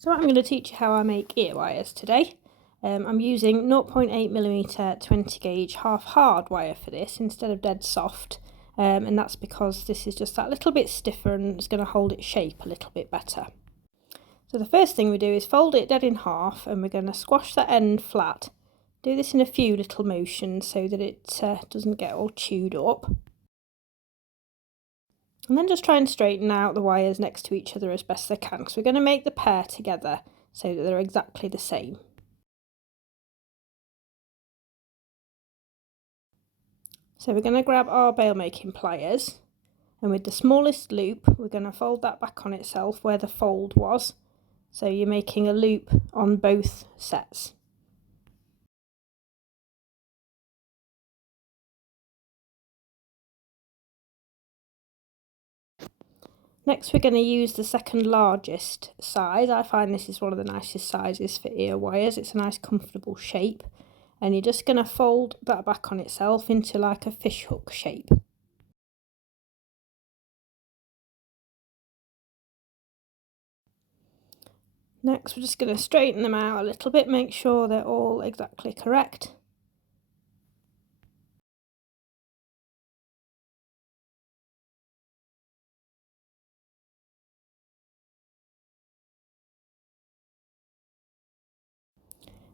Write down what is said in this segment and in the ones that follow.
So I'm going to teach you how I make ear wires today. I'm using 0.8mm 20 gauge half hard wire for this instead of dead soft, and that's because this is just that little bit stiffer and it's going to hold its shape a little bit better. So the first thing we do is fold it dead in half, and we're going to squash that end flat. Do this in a few little motions so that it doesn't get all chewed up. And then just try and straighten out the wires next to each other as best they can, because we're going to make the pair together so that they're exactly the same. So we're going to grab our bail making pliers, and with the smallest loop we're going to fold that back on itself where the fold was, so you're making a loop on both sets. Next we're going to use the second largest size. I find this is one of the nicest sizes for ear wires. It's a nice comfortable shape, and you're just going to fold that back on itself into like a fish hook shape. Next we're just going to straighten them out a little bit, make sure they're all exactly correct.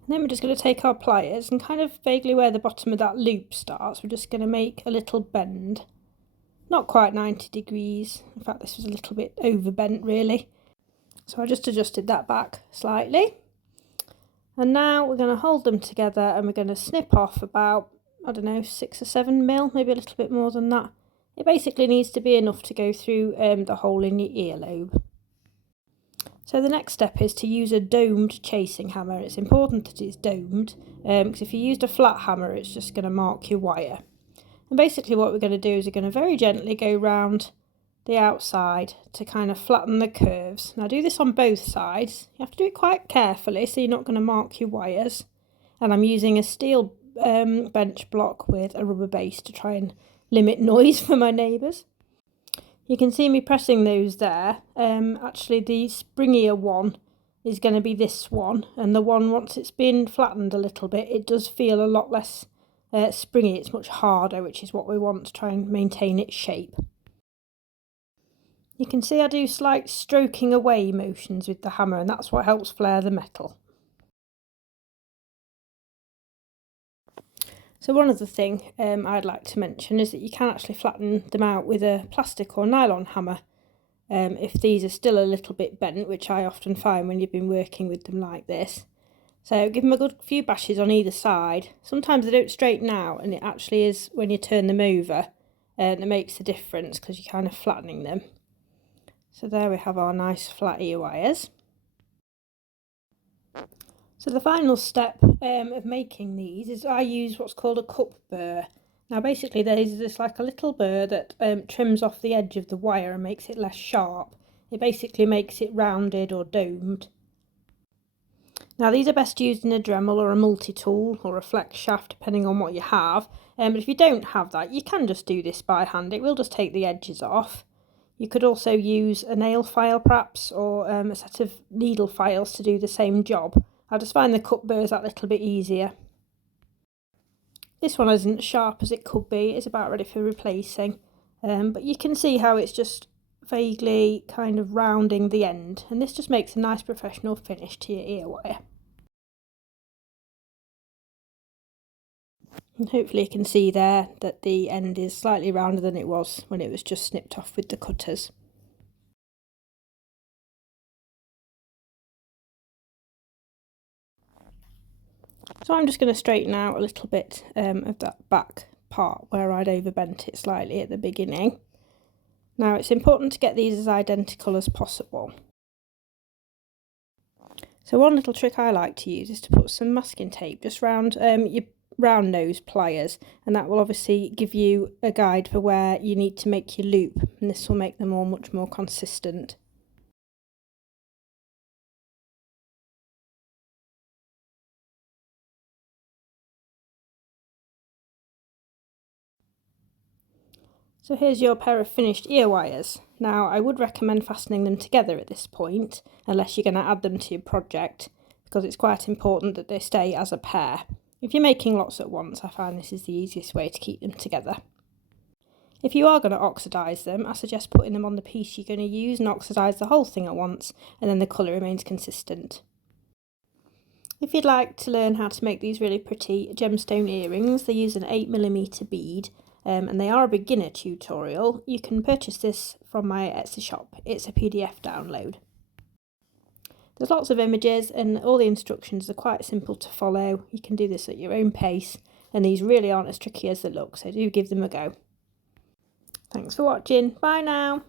And then we're just going to take our pliers and kind of vaguely where the bottom of that loop starts, we're just going to make a little bend. Not quite 90 degrees, in fact this was a little bit over bent really. So I just adjusted that back slightly. And now we're going to hold them together and we're going to snip off about, I don't know, 6 or 7 mil, maybe a little bit more than that. It basically needs to be enough to go through the hole in your earlobe. So the next step is to use a domed chasing hammer. It's important that it's domed, because if you used a flat hammer it's just going to mark your wire. And basically what we're going to do is we're going to very gently go round the outside to kind of flatten the curves. Now do this on both sides. You have to do it quite carefully so you're not going to mark your wires. And I'm using a steel bench block with a rubber base to try and limit noise for my neighbours. You can see me pressing those there. Actually the springier one is going to be this one, and the one once it's been flattened a little bit it does feel a lot less springy. It's much harder, which is what we want to try and maintain its shape. You can see I do slight stroking away motions with the hammer, and that's what helps flare the metal. So one other thing I'd like to mention is that you can actually flatten them out with a plastic or nylon hammer if these are still a little bit bent, which I often find when you've been working with them like this. So give them a good few bashes on either side. Sometimes they don't straighten out, and it actually is when you turn them over that makes the difference, because you're kind of flattening them. So there we have our nice flat ear wires. So the final step of making these is I use what's called a cup burr. Now basically there's just like a little burr that trims off the edge of the wire and makes it less sharp. It basically makes it rounded or domed. Now these are best used in a Dremel or a multi-tool or a flex shaft, depending on what you have. But if you don't have that, you can just do this by hand. It will just take the edges off. You could also use a nail file perhaps, or a set of needle files to do the same job. I just find the cup burrs that little bit easier. This one isn't as sharp as it could be. It's about ready for replacing. But you can see how it's just vaguely kind of rounding the end, and this just makes a nice professional finish to your ear wire. And hopefully you can see there that the end is slightly rounder than it was when it was just snipped off with the cutters. So I'm just going to straighten out a little bit of that back part where I'd overbent it slightly at the beginning. Now it's important to get these as identical as possible. So one little trick I like to use is to put some masking tape just round your round nose pliers, and that will obviously give you a guide for where you need to make your loop, and this will make them all much more consistent. So here's your pair of finished ear wires. Now I would recommend fastening them together at this point, unless you're going to add them to your project, because it's quite important that they stay as a pair. If you're making lots at once, I find this is the easiest way to keep them together. If you are going to oxidise them, I suggest putting them on the piece you're going to use and oxidise the whole thing at once, and then the colour remains consistent. If you'd like to learn how to make these really pretty gemstone earrings, they use an 8mm bead, and they are a beginner tutorial. You can purchase this from my Etsy shop. It's a PDF download. There's lots of images and all the instructions are quite simple to follow. You can do this at your own pace, and these really aren't as tricky as they look, so do give them a go. Thanks for watching. Bye now.